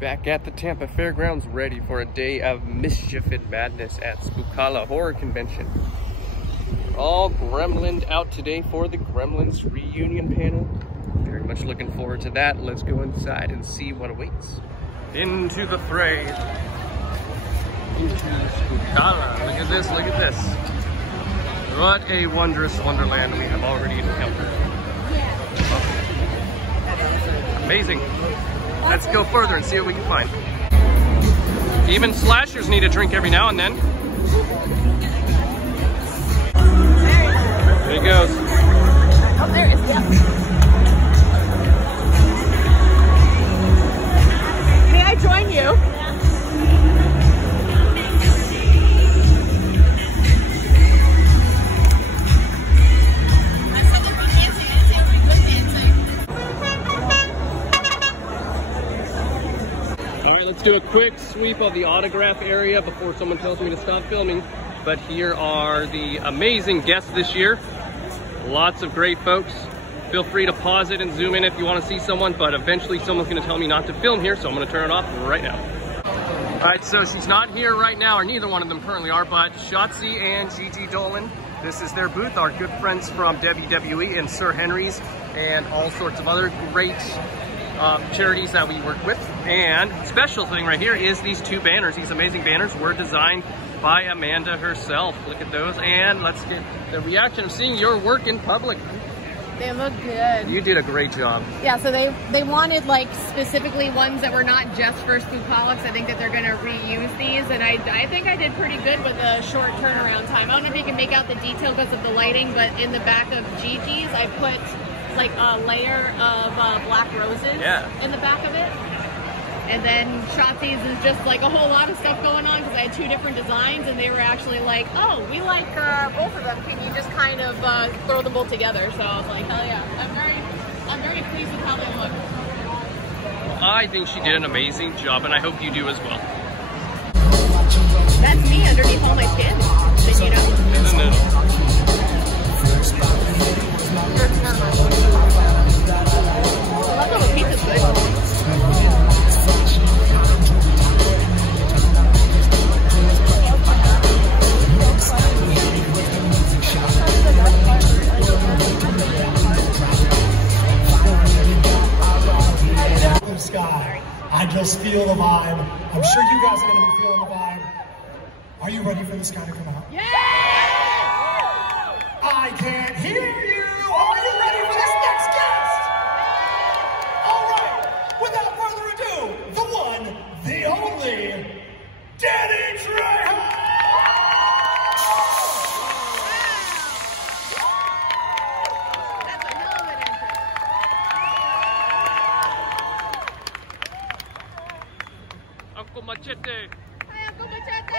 Back at the Tampa Fairgrounds, ready for a day of mischief and madness at Spookala Horror Convention. We're all gremlined out today for the Gremlins reunion panel. Very much looking forward to that. Let's go inside and see what awaits. Into the fray. Into Spookala. Look at this, look at this. What a wondrous wonderland we have already encountered. Amazing. Let's go further and see what we can find. Even slashers need a drink every now and then. There he goes. Oh, there it is, yeah. May I join you? Let's do a quick sweep of the autograph area before someone tells me to stop filming. But here are the amazing guests this year. Lots of great folks. Feel free to pause it and zoom in if you want to see someone, but eventually someone's going to tell me not to film here, so I'm going to turn it off right now. All right, so she's not here right now, or neither one of them currently are, but Shotzi and Gigi Dolan. This is their booth, our good friends from WWE and Sir Henry's and all sorts of other great charities that we work with. And special thing right here is these two banners. These amazing banners were designed by Amanda herself. Look at those, and let's get the reaction of seeing your work in public. They look good. You did a great job. Yeah, so they wanted like specifically ones that were not just for Spookala. I think that they're going to reuse these, and I think I did pretty good with a short turnaround time. I don't know if you can make out the detail because of the lighting, but in the back of Gigi's, I put like a layer of black roses in the back of it. And then Shotzi's is just like a whole lot of stuff going on because I had two different designs, and they were actually like, oh, we like both of them. Can you just kind of throw them both together? So I was like, hell yeah. I'm very pleased with how they look. Well, I think she did an amazing job, and I hope you do as well. That's me underneath all my skin. Did you know? In the middle. I love how the pizza's good. Sky. I just feel the vibe. I'm sure you guys are going to be feeling the vibe. Are you ready for the sky to come out? Yeah! I can't hear you. Are you ready for this next guest? All right. Without further ado, the one, the only, Danny Trejo! Uncle Machete. Hi, Uncle Machete!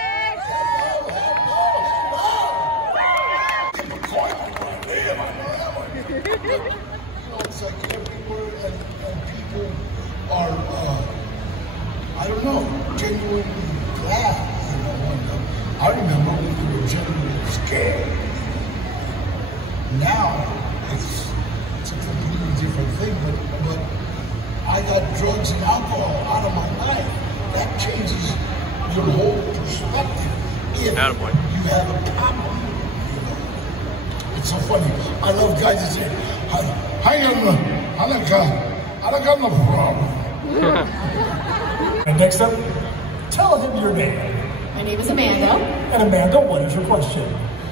It's like everywhere, and people are, I don't know, genuinely glad. I remember when we were genuinely scared. Now, it's a completely different thing, but I got drugs and alcohol out of my life. That changes your whole perspective. If you have a problem, you know. It's so funny. I love guys that say, I don't got no problem. And next up, tell him your name. My name is Amanda. And Amanda, what is your question?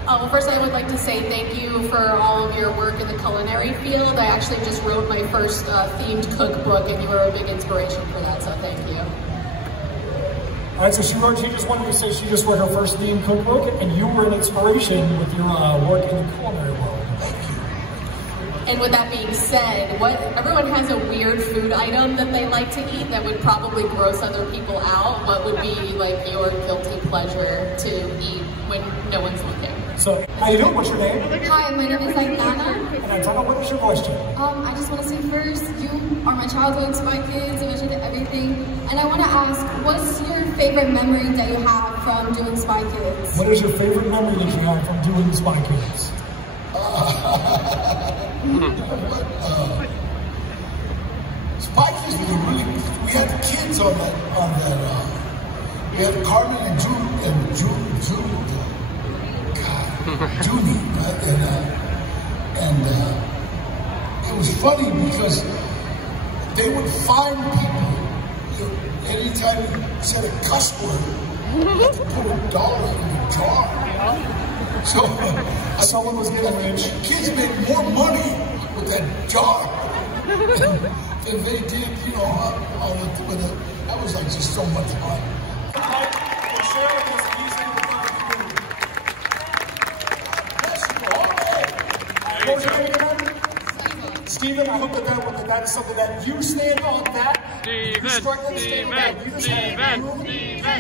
Well, first I would like to say thank you for all of your work in the culinary field. I actually just wrote my first themed cookbook, and you were a big inspiration for that, so thank you. All right, so she just wanted to say she just wrote her first themed cookbook, and you were an inspiration with your work in the culinary world. Thank you. And with that being said, everyone has a weird food item that they like to eat that would probably gross other people out. What would be like your guilty pleasure to eat when no one's looking? So, how you doing? What's your name? Hi, my name is Aitana. And Aitana, what is your question? I just want to say first, you are my childhood Spy Kids, I wish you did everything. And I want to ask, what's your favorite memory that you have from doing Spy Kids? What is your favorite memory that you have from doing Spy Kids? Spy Kids were really. We had the kids on that. We had Carmen and Judy, right? And it was funny because they would find people anytime you said a cuss word. You had to put $1 in the jar. So someone was getting rich. Kids made more money with that jar than they did, you know, that was like just so much fun. Steven, I hope that that's something that you stand on that. You're struggling to stand on that. You just had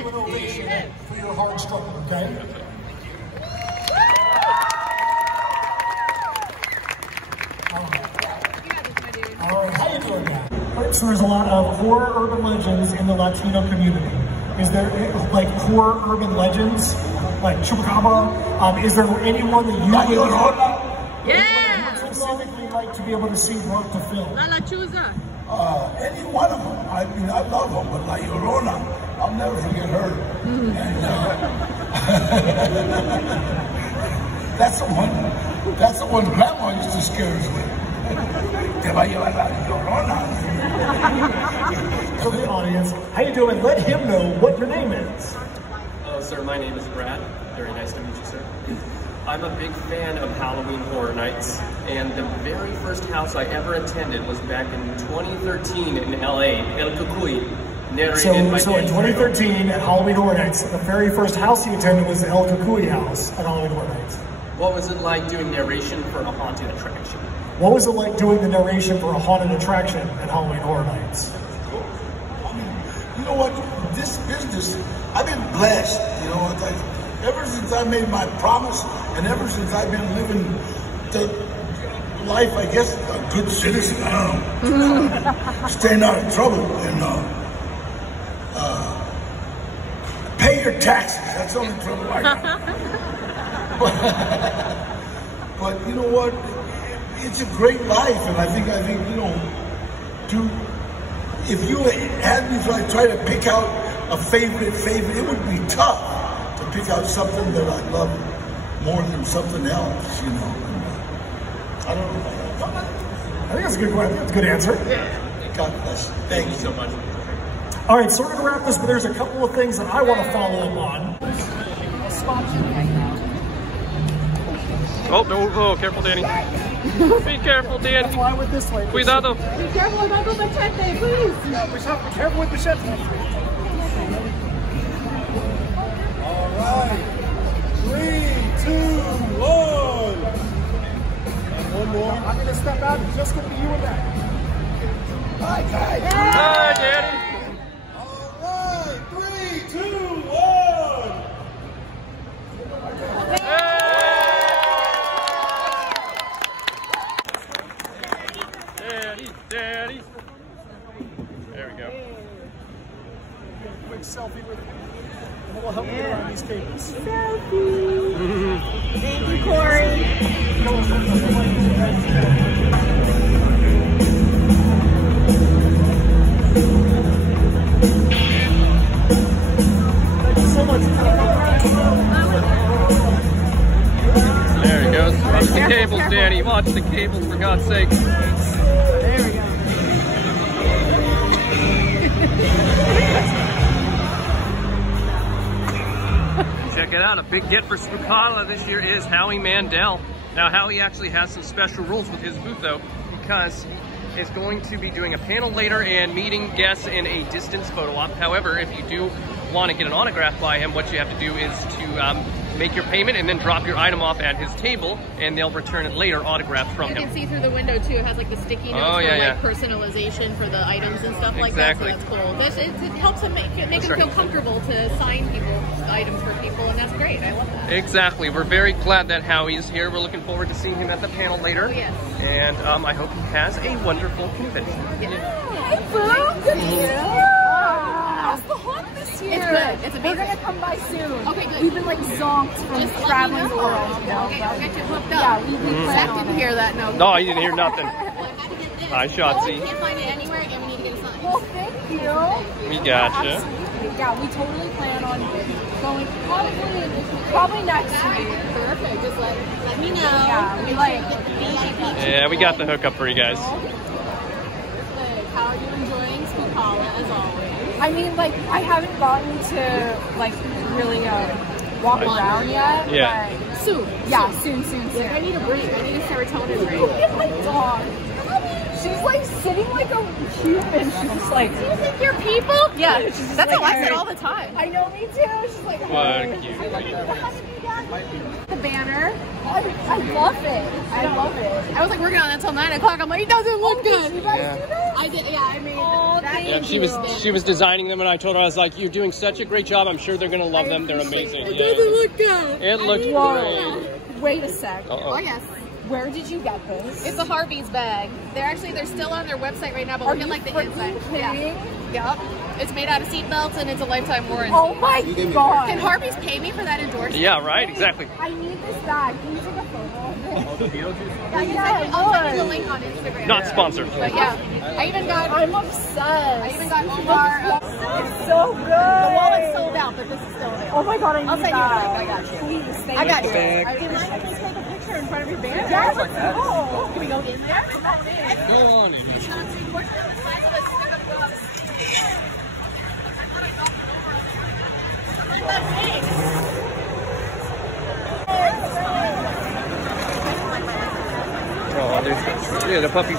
an ovation for your hard struggle, okay? All right, how you doing now? So there's a lot of horror urban legends in the Latino community. Is there like horror urban legends, like Chupacabra? Is there anyone that you would specifically like to be able to see work to film? La Chuza. Any one of them. I mean, I love them, but La Llorona, I'll never forget her. And that's the one Grandma used to scare us with. Te va a llevar la Llorona. For the audience, how you doing? Let him know what your name is. Hello, sir. My name is Brad. Very nice to meet you, sir. I'm a big fan of Halloween Horror Nights, and the very first house I ever attended was back in 2013 in LA, El Cucuy, narrated by So in 2013 at Halloween Horror Nights, the very first house you attended was the El Cucuy house at Halloween Horror Nights. What was it like doing narration for a haunted attraction? What was it like doing the narration for a haunted attraction at Halloween Horror Nights? I mean, you know what? This business, I've been blessed, you know, it's like, ever since I made my promise, and ever since I've been living the life, I guess, a good citizen, I don't know, staying out of trouble, and pay your taxes, that's the only trouble I got. But you know what, it's a great life, and I think, you know, if you had me try to pick out a favorite, it would be tough to pick out something that I love more than something else, you know. I don't know. I think that's a good question. That's a good answer. God bless. Thank you so much. All right, so we're going to wrap this, but there's a couple of things that I want to follow up on. Oh, careful, Danny. Be careful, Danny. Fly with this way. Cuidado. Be careful about the machete, please. Yeah, be careful with the machete. All right. 3, 2, 1. And one more. I'm going to step out. It's just going to be you and that. Hi, guys. Hi, Danny. All right. 3, 2, 1. Daddy. There we go. Quick selfie with me. And we'll help you get around these tables. Selfie. Thank you, Corey. Thank you so much. There he goes. Watch the cables, Danny. Watch the cables, for God's sake. There we go. Check it out, a big get for Spookala this year is Howie Mandel. Now Howie actually has some special rules with his booth though, because is going to be doing a panel later and meeting guests in a distance photo op. However, if you do want to get an autograph by him, what you have to do is to make your payment and then drop your item off at his table, and they'll return it later autographed from him. You can see through the window too. It has like the sticky notes for like personalization for the items and stuff like that. So that's cool. It helps him make him feel comfortable to sign items for people, and that's great. I love that. Exactly. We're very glad that Howie's here. We're looking forward to seeing him at the panel later. Oh, yes. And I hope he has a wonderful convention. Hey, Boo. Good to see you. How's the haunt this year? It's good. It's amazing. We're going to come by soon. Okay, good. We've been like zonked from traveling the world. You know, Okay, I'll get you hooked up. yeah, we Zach didn't hear that, no. No, he didn't hear nothing. Hi, Shotzi. We can't find it anywhere, and we need to Oh, thank you. We gotcha. Absolutely. Yeah, we totally plan on going probably next week. Perfect. Just let me know. Yeah, we like. Yeah, we got the hookup for you guys. How are you enjoying Spookala as always? I mean, like, I haven't gotten to like really walk around yet. Yeah. But Soon. yeah, soon. Like, I need a break. I need a serotonin break. Look at my dog. She's like sitting like a human. She's like, do you think you're people? Yeah, she's that's like, how I said all the time. I know, me too. She's like, What a hey. cute I love baby. the banner. I love it. I love it. I was like working on that till 9 o'clock. I'm like, it doesn't look good. Did you guys do that? I did. Yeah, I made that. Yeah, she was designing them, and I told her, I was like, "You're doing such a great job. I'm sure they're gonna love them. They're amazing." It Yeah. doesn't look good. It looked Whoa. great. Wait a sec. Oh yes. Where did you get this? It's a Harvey's bag. They're still on their website right now, but Are look at you like the freaking inside. kidding? Yep. It's made out of seat belts and it's a lifetime warranty. Oh my god. Can Harvey's pay me for that endorsement? Yeah, right. Exactly. I need this bag. Can you take a photo of it? I'll send you the link on Instagram. Not sponsored. But yeah, I'm obsessed. I even got Omar. It's so good. The wallet's sold out, but this is still available. Oh my god, I need I'll send you that. a link. I got you. Please, thank I got you. you. Can I take a picture in front of your banner? Yes, let's go. Can we go in there? Go on in. Oh, there's the puppy.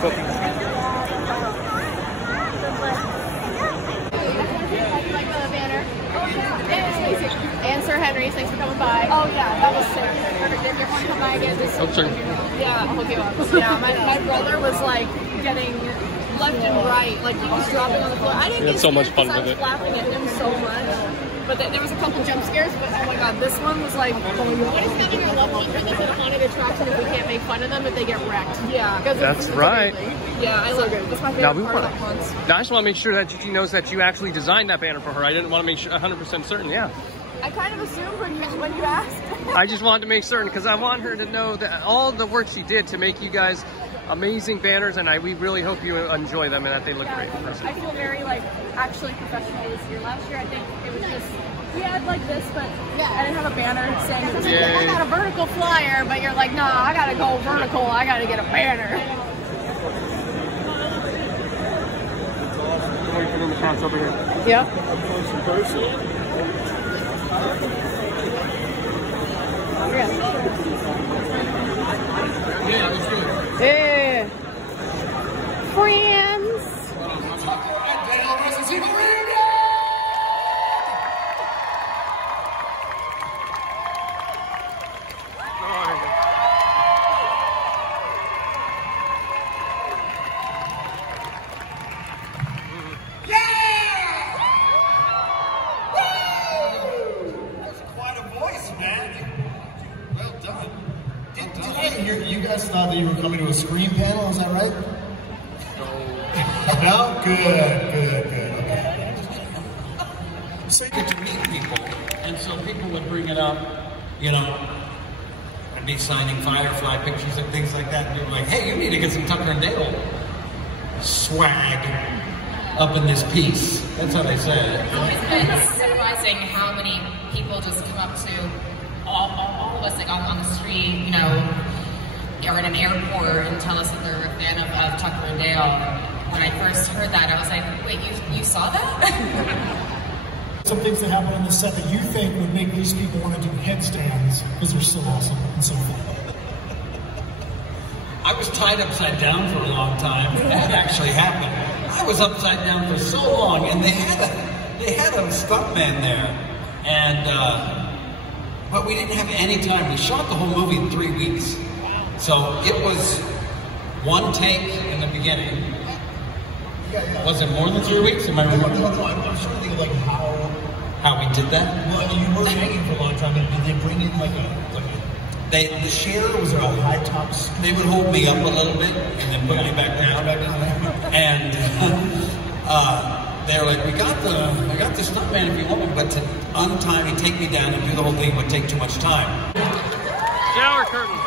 And Sir Henry, thanks for coming by. Oh yeah, that was sick. Perfect. If you want to come by again, just Oh, sorry. yeah, I'll hook you up. Yeah, my brother was like getting left and right, like he was dropping on the floor. I didn't We had get so much scared fun 'cause with I was it. laughing at him so much. But there was a couple jump scares, but oh my god, this one was like, what is having our love teacher that's at a haunted attraction if we can't make fun of them if they get wrecked? Yeah. That's right. Yeah, I love it. That's my Now, favorite part of that once. Now, I just want to make sure that she knows that you actually designed that banner for her. I didn't want to make sure 100% certain. Yeah. I kind of assumed when you asked. I just wanted to make certain because I want her to know that all the work she did to make you guys amazing banners, and we really hope you enjoy them and that they look great in person. I feel very like actually professional this year. Last year I think it was just we had like this, but I didn't have a banner saying it was Yeah. I got a vertical flyer, but you're like, nah, I gotta go vertical. I gotta get a banner. Over here. Yeah. Yeah, let's do it. Yeah. Friends. Quite a voice, man. Well done. Did I hear you guys thought that you were coming to a screen panel? Is that right? No. Good. Okay. So you get to meet people, and so people would bring it up, you know, I'd be signing Firefly pictures and things like that, and they were like, hey, you need to get some Tucker and Dale swag up in this piece. That's how they said it. It's surprising how many people just come up to all of us, like on the street, you know, or in an airport, and tell us that they're a fan of Tucker and Dale. When I first heard that, I was like, wait, you saw that? Some things that happen on the set that you think would make these people want to do headstands because they're so awesome and so fun. I was tied upside down for a long time. That actually happened. I was upside down for so long, and they had a stuntman there, and but we didn't have any time. We shot the whole movie in 3 weeks, so it was one take in the beginning. Was it more than 3 weeks? Am I remembering? No, I'm trying to think of like how we did that? Well, I mean, you were hanging for a long time, and did they bring in like The chair? Was there a high top? They would hold me up a little bit and then put me back down. And they were like, we got the stuntman if you want, but to untie me, take me down, and do the whole thing would take too much time. Shower curtain.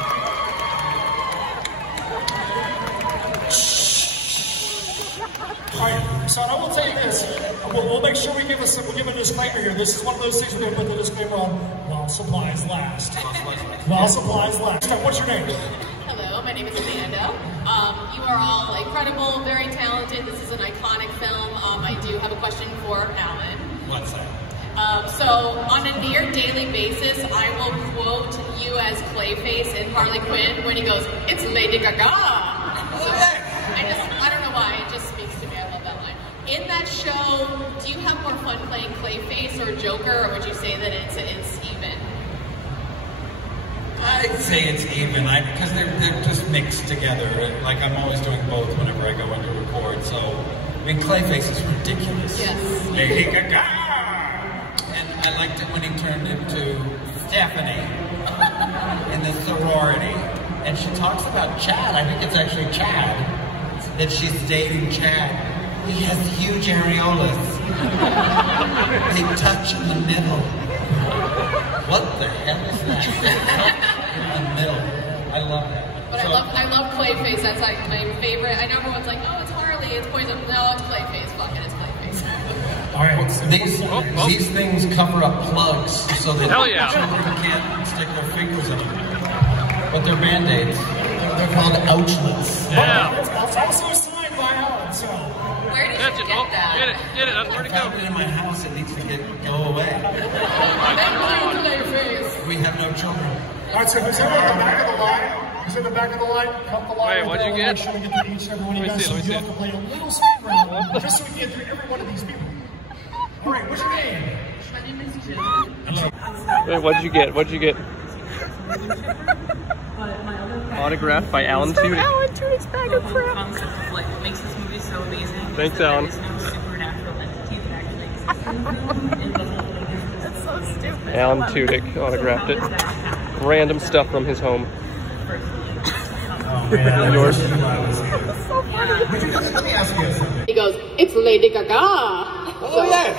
Alright, so So I will tell you this. We'll make sure we give a disclaimer here. This is one of those things we're going to put the disclaimer on while supplies last. While supplies last. What's your name? Hello, my name is Amanda. You are all incredible, very talented. This is an iconic film. I do have a question for Alan. What's that? So, on a near daily basis, I will quote you as Clayface in Harley Quinn when he goes, "It's Lady Gaga." So, I don't know why, it just speaks to me. I love that line. In that show, do you have more fun playing Clayface or Joker, or would you say that it's even? I'd say it's even, because they're just mixed together. Like, I'm always doing both whenever I go into record, so, I mean, Clayface is ridiculous. Yes. Lady Gaga! And I liked it when he turned into Stephanie in the sorority. And she talks about Chad, I think it's actually Chad, that she's dating Chad. He has huge areolas. They touch in the middle. What the hell is that? In the middle. I love that. But so, I love Clayface. That's like my favorite. I know everyone's like, oh, it's Harley, it's Poison. No, it's Clayface. Fuck it, it's Clayface. All right. These things cover up plugs so that yeah. children can't stick their fingers in them. But they're Band-Aids. They're called ouchlets. Yeah. It's also signed by Alan, so. Where did you get that? Get it. Where'd it go? I found it in my house. It needs to go away. We have no children. All right, so who's in the back of the line? Who's in the back of the line? Cut the line. Wait, what'd you get? Make sure we get to each and every one of you guys. So you have to play a little speed round just so we can get through every one of these people. All right, what's your name? My name is Jill. Wait, what'd you get? Autographed by Alan Tudyk. Alan Tudyk's bag of crap. Concept what makes this movie so amazing. Thanks, Alan. There's no supernatural entities that actually exist. That's so stupid. Alan Tudyk autographed it. Random stuff from his home. Oh, man. Yours? That's so funny. Let me ask you something. He goes, it's Lady Gaga. Oh, yeah.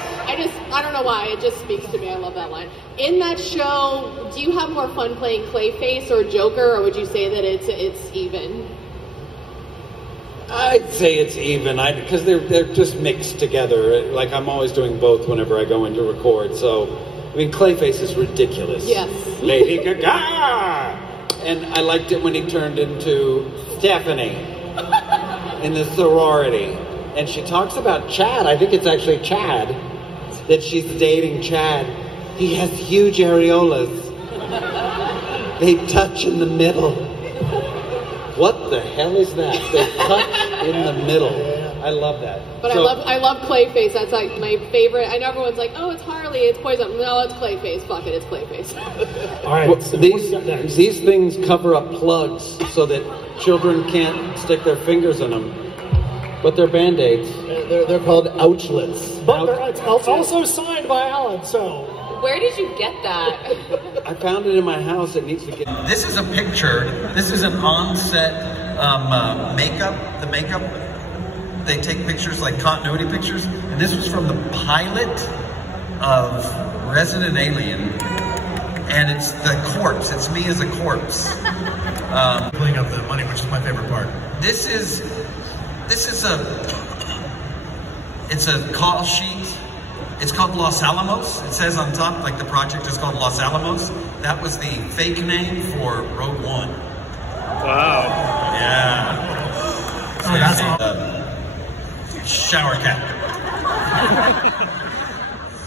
I don't know why, it just speaks to me. I love that line. In that show, do you have more fun playing Clayface or Joker, or would you say that it's even? I'd say it's even, because they're just mixed together. Like, I'm always doing both whenever I go into record. So, I mean, Clayface is ridiculous. Yes. Lady Gaga! And I liked it when he turned into Stephanie in the sorority. And she talks about Chad, I think it's actually Chad, that she's dating Chad. He has huge areolas. They touch in the middle. What the hell is that? They touch in the middle. I love that. But so, I love Clayface. That's like my favorite. I know everyone's like, oh, it's Harley, it's Poison. No, it's Clayface. Fuck it, it's Clayface. All right. Well, these things cover up plugs so that children can't stick their fingers in them. But they're Band-Aids. They're called ouchlets. But it's also signed by Alan, so. Where did you get that? I found it in my house. It needs to get. This is a picture. This is an on-set makeup. The makeup, they take pictures like continuity pictures. And this was from the pilot of Resident Alien. And it's the corpse. It's me as a corpse. Cleaning up the money, which is my favorite part. It's a call sheet. It's called Los Alamos. It says on top, like the project is called Los Alamos. That was the fake name for Rogue One. Wow. Yeah. Oh, that's shower cap.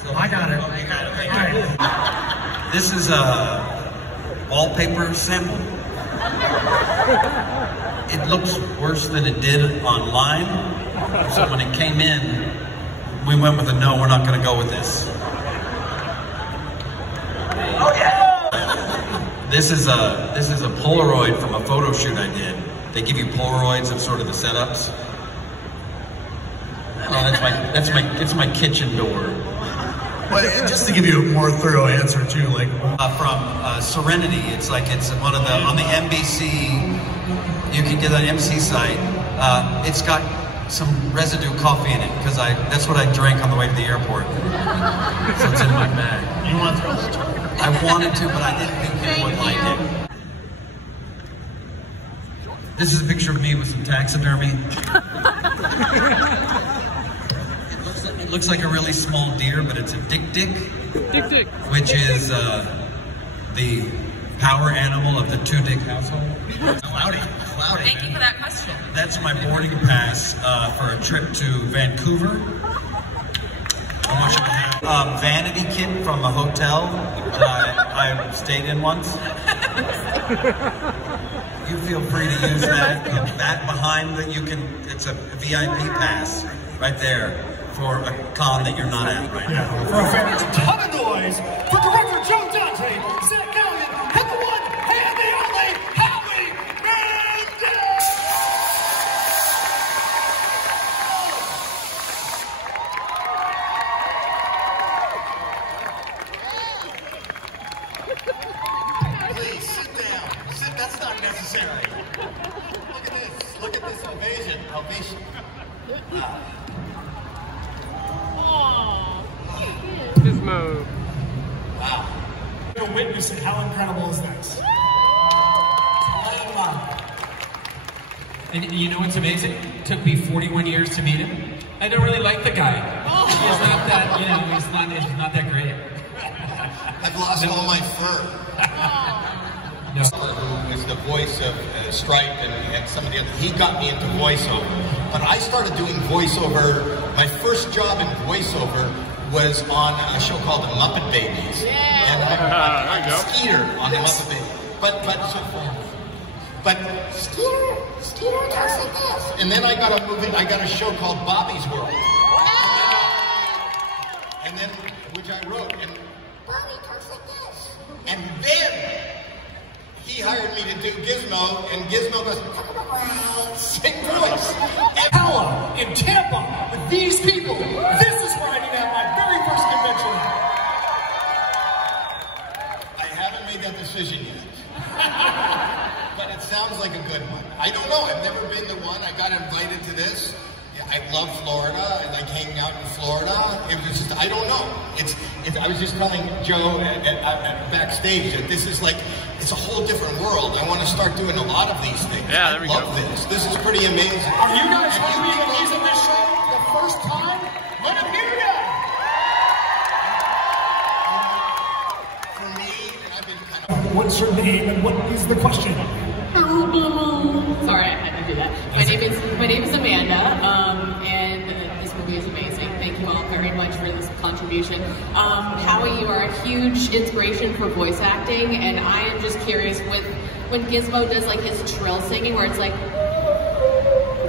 So I got it. You got it. All right. This is a wallpaper sample. It looks worse than it did online. So when it came in, we went with a no, we're not going to go with this. Oh yeah! This is a Polaroid from a photo shoot I did. They give you Polaroids of sort of the setups. Oh, it's my kitchen door. Well, just to give you a more thorough answer too, like from Serenity. It's one of the on the NBC. You can get on MC site. It's got some residue coffee in it because that's what I drank on the way to the airport. So it's in my bag. You want to throw this? I wanted to, but I didn't think you would like it. This is a picture of me with some taxidermy. looks like a really small deer, but it's a dick, which is the power animal of the Tudyk household. Cloudy. Thank you for that question. That's my boarding pass for a trip to Vancouver. I want you to have vanity kit from a hotel I stayed in once. You feel free to use that. That behind that you can, it's a VIP pass right there for a con that you're not at right now. For a very ton of noise for director Joe Dante, Zach Gallion, and the one and the only Howie Mandel! Please sit down. That's not necessary. Look at this. Look at this ovation. Gizmo. Wow. To witness it, how incredible is this? And you know what's amazing? It took me 41 years to meet him. I don't really like the guy. He's not that, you know, he's not that great. I've lost all my fur. No. Who is the voice of Stripe and some of the other, he got me into voiceover. But I started doing voiceover, my first job in voiceover was on a show called The Muppet Babies. Yeah. And I'm Skeeter on The Muppet Babies. But Skeeter talks like this. And then I got a show called Bobby's World. And then, which I wrote, and Bobby talks like this. And then he hired me to do Gizmo, and Gizmo goes, same voice. Hello, in Tampa, with these people, this is where I did have my very first convention. I haven't made that decision yet. But it sounds like a good one. I don't know, I've never been to one. I got invited to this. I love Florida. I like hanging out in Florida. It was just, I don't know. I was just telling Joe backstage that this is like, it's a whole different world. I want to start doing a lot of these things. Yeah, there we go. I love this. This is pretty amazing. Are you guys hungry to use this show for the first time? Let him hear ya! For me, I've been kind of... What's your name and what is the question? Sorry, I had to do that. My name is Amanda, and this movie is amazing. Thank you all very much for this contribution. Howie, you are a huge inspiration for voice acting, and I am just curious when Gizmo does like his trill singing, where it's like.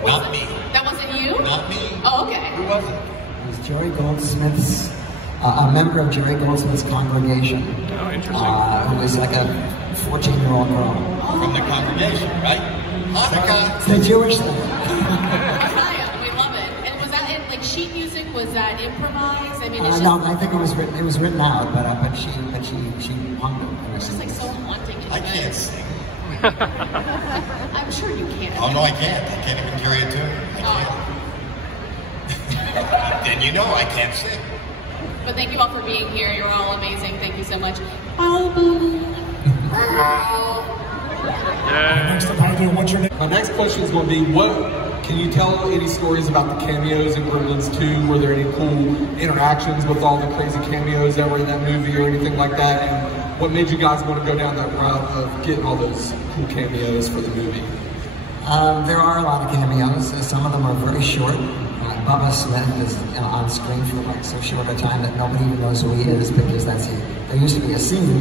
Not me. That wasn't you? Not me. Oh, okay. Who was it? It was Jerry Goldsmith's, a member of Jerry Goldsmith's congregation. Oh, interesting. Who was like a 14-year-old girl. From the congregation, right? Hanukkah. It's the Jewish thing. We love it. And was that in like sheet music? Was that improvised? I mean, it's just, No, I think it was written out, but she hummed it. it's just like so haunting. I can't sing. I'm sure you can. Oh, no, I can't. I can't even carry a tune. I can't. Then you know I can't sing. But thank you all for being here. You're all amazing. Thank you so much. Next up, I do what's your name? My next question is going to be, can you tell any stories about the cameos in Gremlins 2? Were there any cool interactions with all the crazy cameos that were in that movie or anything like that? And what made you guys want to go down that route of getting all those cool cameos for the movie? There are a lot of cameos. Some of them are very short. Bubba Smith is on screen for like so short a time that nobody even knows who he is, because there used to be a scene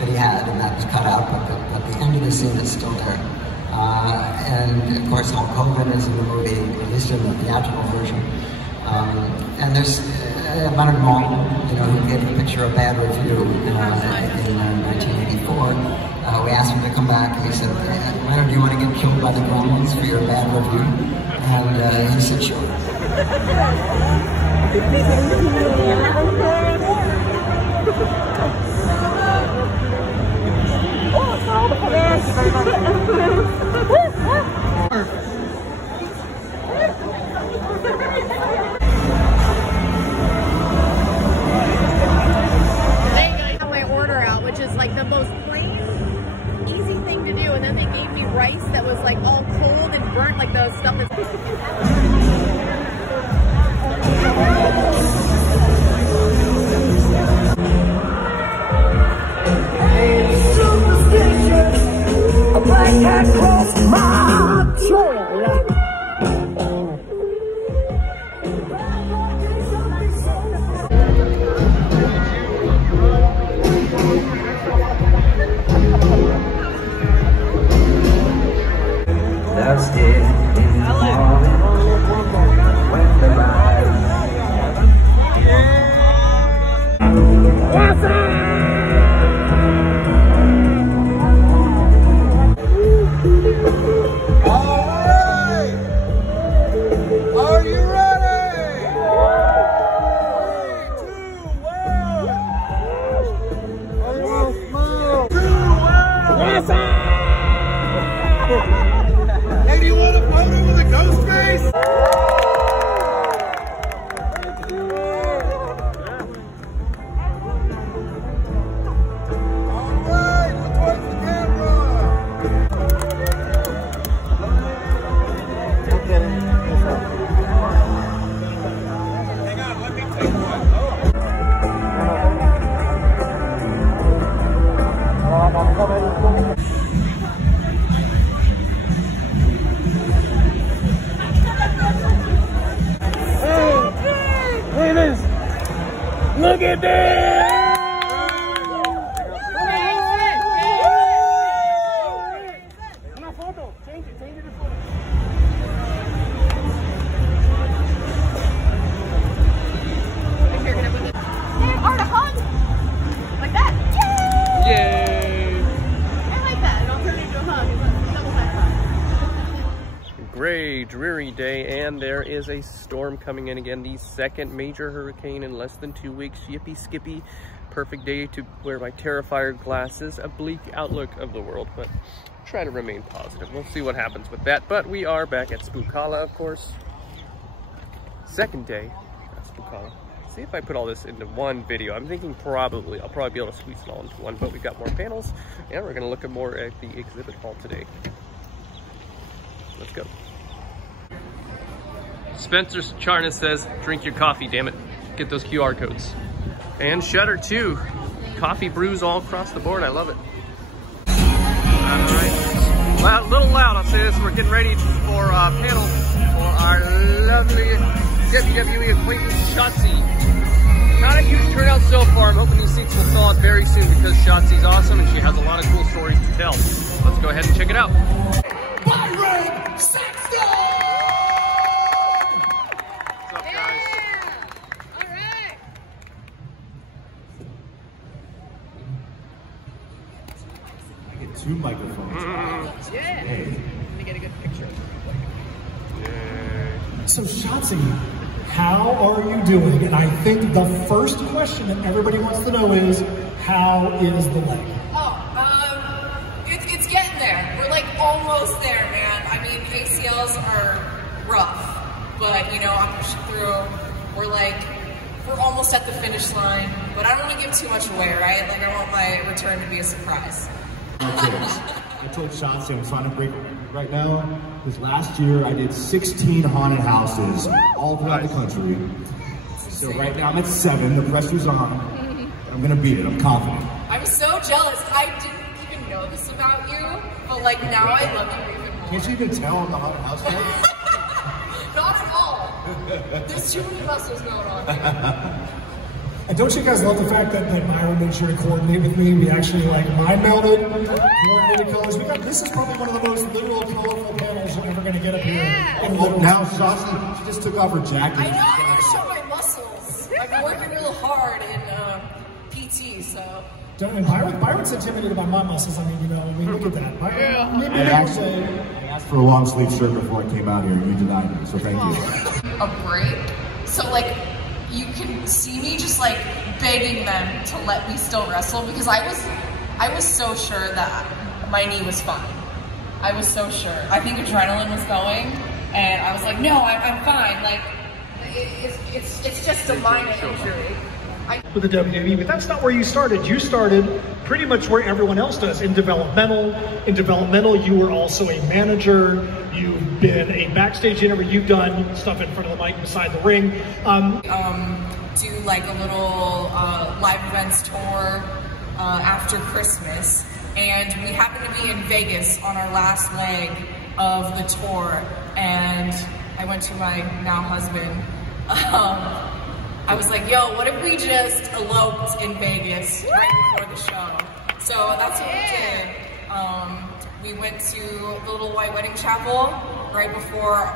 that he had and that was cut out, but the end of the scene is still there. And of course Hulk Hogan is in the movie, at least in the theatrical version. And there's Leonard Maltin, who gave the picture a bad review in 1984. We asked him to come back, and he said, Leonard, do you want to get killed by the Gremlins for your bad review? And he said, sure. They got my order out, which is like the most plain, easy thing to do, and then they gave me rice that was like all cold and burnt, like the stuff that's Hey, do you want a photo with a Ghostface? Alright, look towards the camera. Hang on, let me take one. I'm coming. Look at this! Una photo. Change it to photo. Art a hug! Like that. Yay! Yay! I like that. And I'll turn it into a hug. Double hug. Gray, dreary day, and there is a storm coming in again. The second major hurricane in less than 2 weeks. Yippee skippy. Perfect day to wear my Terrifier glasses. A bleak outlook of the world, but try to remain positive. We'll see what happens with that. But we are back at Spookala, of course. Second day at Spookala. See if I put all this into one video. I'm thinking I'll probably be able to squeeze it all into one, but we've got more panels, and we're gonna look at more at the exhibit hall today. Let's go. Spencer Charnas says, drink your coffee, damn it. Get those QR codes. And Shutter too. Coffee brews all across the board, I love it. All right. Well, a little loud, I'll say this, we're getting ready for a panel for our lovely WWE acquaintance, Shotzi. Not a huge turnout so far. I'm hoping these seats will sell out very soon because Shotzi's awesome and she has a lot of cool stories to tell. Let's go ahead and check it out. Byron Saxton! What's up, guys? All right. I get 2 microphones. Yeah. Let me get a good picture. So Shotzi, how are you doing? And I think the first question that everybody wants to know is, how is the leg? It's getting there. We're like almost there, man. I mean, ACLs are rough, but you know, I'm pushing through. We're almost at the finish line, but I don't want to give too much away, right? Like I want my return to be a surprise. I told Shotzi I'm trying to break right now. This last year I did 16 haunted houses all throughout the country. So right now I'm at 7, the pressure's on. I'm gonna beat it, I'm confident. I'm so jealous. I didn't even know this about you, but like now I love you even more. Can't you even tell on the haunted house yet? Not at all. There's too many muscles going on here. And don't you guys love the fact that like Myra made sure to coordinate with me? We actually like mind mounted, coordinated colors. This is probably one of the most literal, colorful panels you're ever gonna get up here. And now Shotzi, she just took off her jacket. I know, I gotta show my muscles. I've been working real hard in PT, so. And Byron's intimidated by my muscles. I mean, look at that. I asked for a long sleeve shirt before I came out here, and you denied me, so thank you. A break? So like, you can see me just like begging them to let me still wrestle because I was so sure that my knee was fine. I was so sure. I think adrenaline was going, and I was like, no, I'm fine. Like, it's just a minor injury. With the WWE, but that's not where you started. You started pretty much where everyone else does, in developmental. In developmental, you were also a manager. You've been a backstage interview. You've done stuff in front of the mic beside the ring. Do like a little live events tour after Christmas, and we happened to be in Vegas on our last leg of the tour, and I went to my now husband. I was like, yo, what if we just eloped in Vegas right before the show? So that's what we did. We went to the little white wedding chapel right before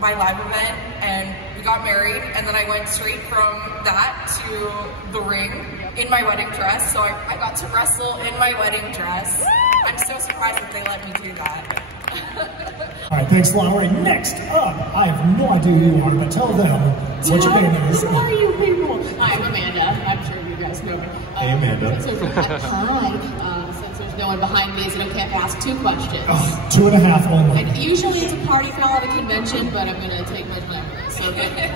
my live event, and we got married, and then I went straight from that to the ring in my wedding dress, so I got to wrestle in my wedding dress. I'm so surprised that they let me do that. All right, thanks a lot. All right, next up, I have no idea who you are, but tell them what your name is. Who are you people? I'm Amanda. I'm sure you guys know me. Hey, Amanda. Since there's no one behind me, is it okay if I ask 2 questions? 2.5 only. And usually it's a party foul at a convention, but I'm going to take my time with this. So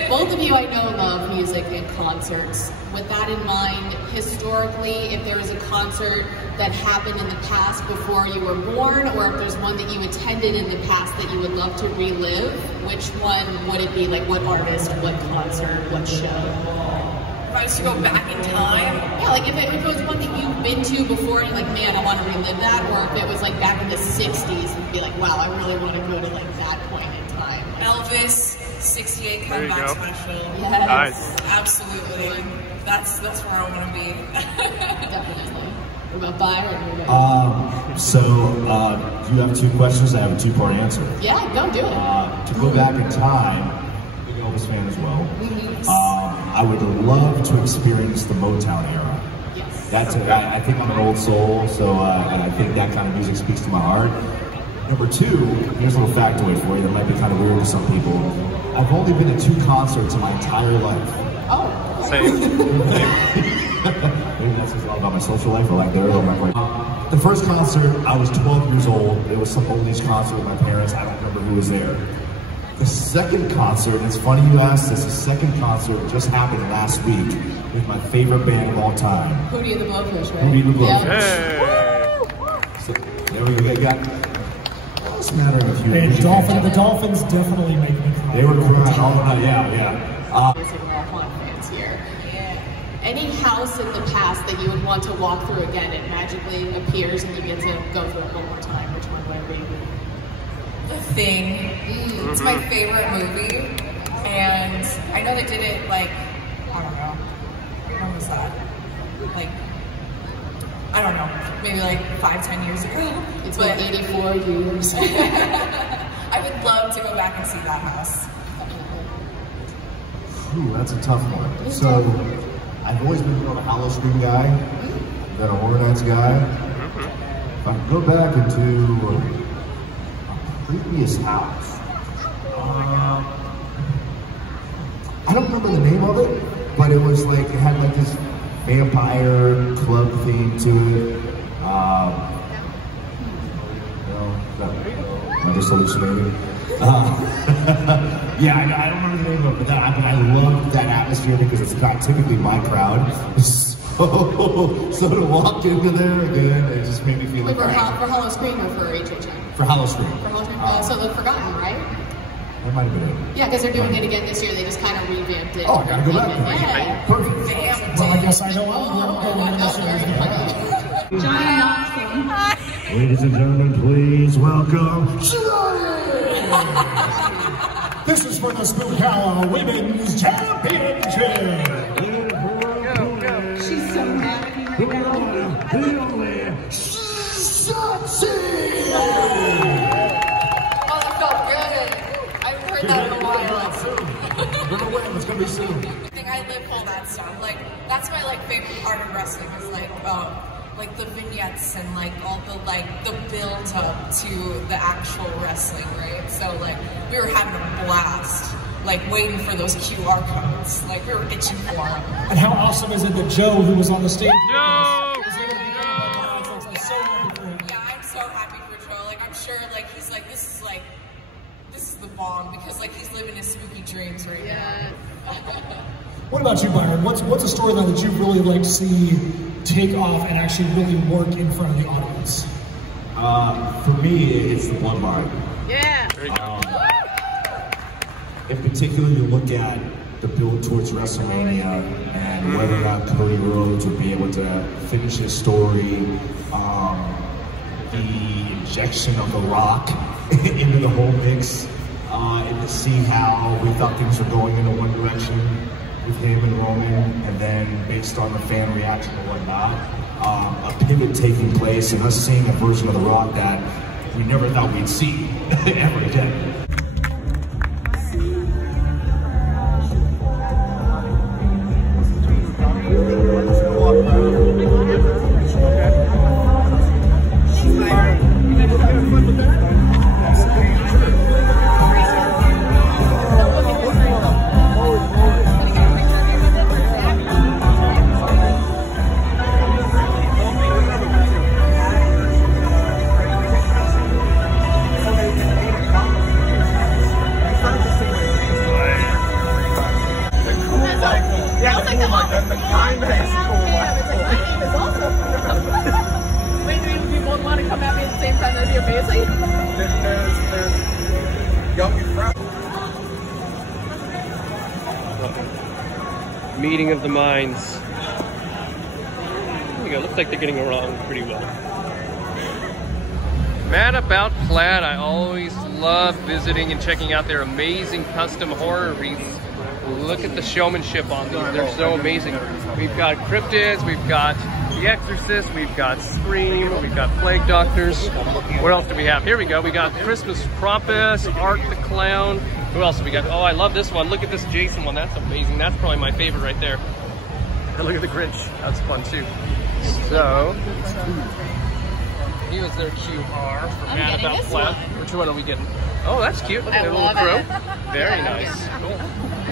both of you I know love music and concerts. With that in mind, historically, if there was a concert that happened in the past before you were born, or if there's one that you attended in the past that you would love to relive, which one would it be? Like what artist, what concert, what show? If I was to go back in time? Yeah, like if it was one that you've been to before and you're like, man, I want to relive that, or if it was like back in the 60s and be like, wow, I really want to go to like that point in time. Elvis, 68 comeback special. Yes. Nice. Absolutely. That's where I want to be. Definitely. What about Byron? So, do you have 2 questions? I have a 2-part answer. Yeah, go do it. To go back in time, big Elvis fan as well. I would love to experience the Motown era. Yes. That's I think I'm an old soul, so I think that kind of music speaks to my heart. Number 2, here's a little factoid for you that might be kind of weird to some people. I've only been to 2 concerts in my entire life. Oh. Same. Maybe that's all about my social life or like there. The first concert, I was 12 years old. It was some oldies concert with my parents. I don't remember who was there. The second concert, and it's funny you asked this, the second concert just happened last week with my favorite band of all time. Hootie and the Blowfish, right? Hootie and the Blowfish. Yeah. So, there we go. They got, what's the matter with you? The Dolphins definitely make me cry. They were crying. Oh, no, yeah. Any house in the past that you would want to walk through again, it magically appears and you get to go through it one more time. Which one would it be? The Thing. It's my favorite movie, and I know they did it like, I don't know, when was that? Like, I don't know, maybe like 5-10 years ago. It's been 84 years. I would love to go back and see that house. Ooh, that's a tough one. So, I've always been a Hollow Scream guy, been a Horror Nights guy. If I could go back into a previous house, I don't remember the name of it, but it was like, it had like this vampire club theme to it. Am I just hallucinating? Yeah, I don't remember the name of it, but I love that atmosphere because it's not typically my crowd. So to walk into there again, it just made me feel like... For Hollow Scream or for HHN? For Hollow Scream. For Hollow Scream. So The Forgotten, right? That might have been it. Yeah, because they're doing it again this year. They just kind of revamped it. Oh, I gotta go back. Yeah. Perfect. Well, I guess I know I'm going to Johnny Knoxon. Ladies and gentlemen, please welcome... This is for the Spookala Women's Championship. She's so mad at me right now. The only Shotzi. Oh, that felt good. I haven't heard that in a while. We're gonna win. It's gonna be soon. I think I live all that stuff. Like, that's my like favorite part of wrestling is like like the vignettes and like all the build up to the actual wrestling, right? So like we were having a blast, like waiting for those QR codes. Like we were itching for them. And how awesome is it that Joe, who was on the stage, Yeah, I'm so happy for Joe. Like I'm sure like he's like this is the bomb because like he's living his spooky dreams right now. What about you, Byron? What's a storyline that you'd really like to see take off and actually really work in front of the audience? For me, it's the Blood Bard. Yeah. In particular, you look at the build towards WrestleMania and whether or not Cody Rhodes would be able to finish his story, the injection of The Rock into the whole mix, and to see how we thought things were going in one direction with him and Roman, and then based on the fan reaction and whatnot, a pivot taking place and us seeing a version of The Rock that we never thought we'd see ever again. Wait, do you both want to come at me at the same time? That'd be amazing. There's young friends. Meeting of the minds. There you go. Looks like they're getting along pretty well. Mad About Plaid. I always love visiting and checking out their amazing custom horror wreaths. Look at the showmanship on these. They're so amazing. We've got cryptids, we've got The Exorcist, we've got Scream, we've got Plague Doctors. What else do we have? Here we go. We got Christmas Krampus, Art the Clown. Who else do we got? Oh, I love this one. Look at this Jason one. That's amazing. That's probably my favorite right there. And look at the Grinch. That's fun too. So, he was their QR for Mad About Plaid. Which one are we getting? Oh, that's cute. Look at their little crow. Very nice. Cool.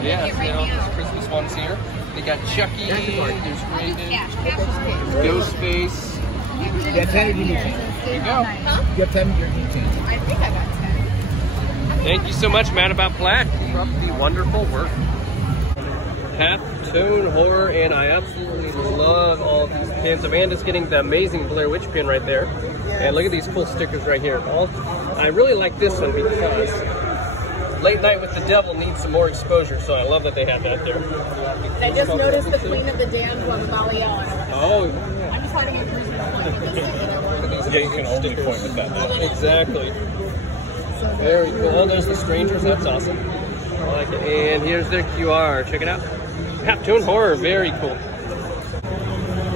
Yeah, so there's Christmas ones here. They got Chucky, there's Raven, Ghostface. You have 10 or do you need 10? There you go. You have 10 or do you need 10? I think I got 10. Thank you so much, Mad About Plaid. Keep up the wonderful work. Half-tone horror, and I absolutely love all of these pins. Amanda's getting the amazing Blair Witch pin right there. And look at these cool stickers right here. I really like this one because Late Night with the Devil needs some more exposure, so I love that they have that there. I just noticed the Queen of the Damned one with Bali Ellen. Oh. I'm just having a Yeah, you can only point with that. Exactly. Very cool. Oh, there's the Strangers. That's awesome. I like it. And here's their QR. Check it out. Half-tone horror. Very cool.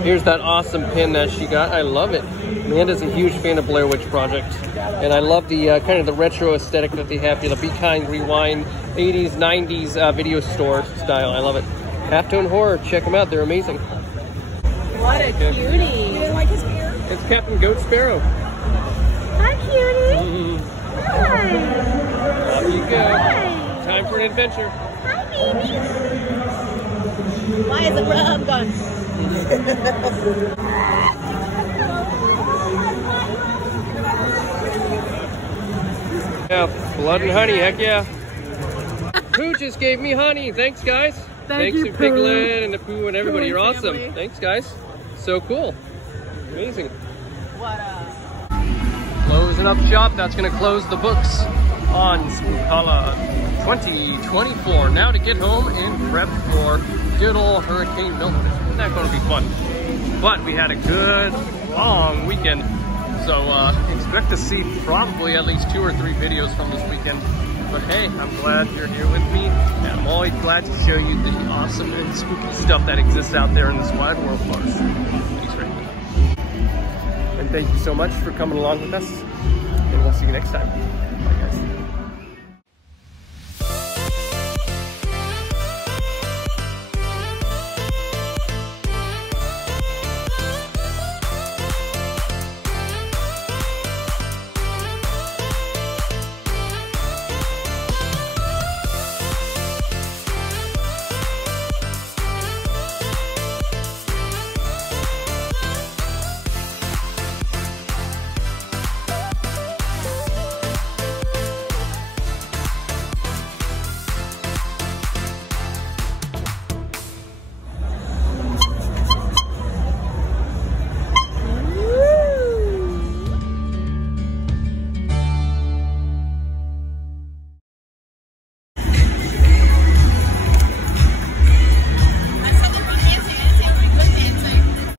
Here's that awesome pin that she got. I love it. Amanda's a huge fan of Blair Witch Project. And I love the kind of the retro aesthetic that they have here. The Be Kind, Rewind, 80s, 90s video store style. I love it. Half-tone horror. Check them out. They're amazing. What a cutie. You didn't like his beard? It's Captain Goat Sparrow. Hi, cutie. Hi. Off you go. Hi. Time for an adventure. Hi, baby. Why is the rub gone? Yeah, blood and honey, heck yeah. Pooh just gave me honey. Thanks, guys. Thanks you, to Pooh. Piglet and the Pooh and everybody. You're awesome. Family. Thanks, guys. So cool. Amazing. What up? Closing up shop. That's going to close the books on Spookala 2024. Now to get home and prep for good old Hurricane Milton. Isn't that going to be fun? But we had a good, long weekend. So expect to see probably at least 2 or 3 videos from this weekend. But hey, I'm glad you're here with me. And I'm always glad to show you the awesome and spooky stuff that exists out there in this wide world for us. Thanks, Ray. And thank you so much for coming along with us. And we'll see you next time.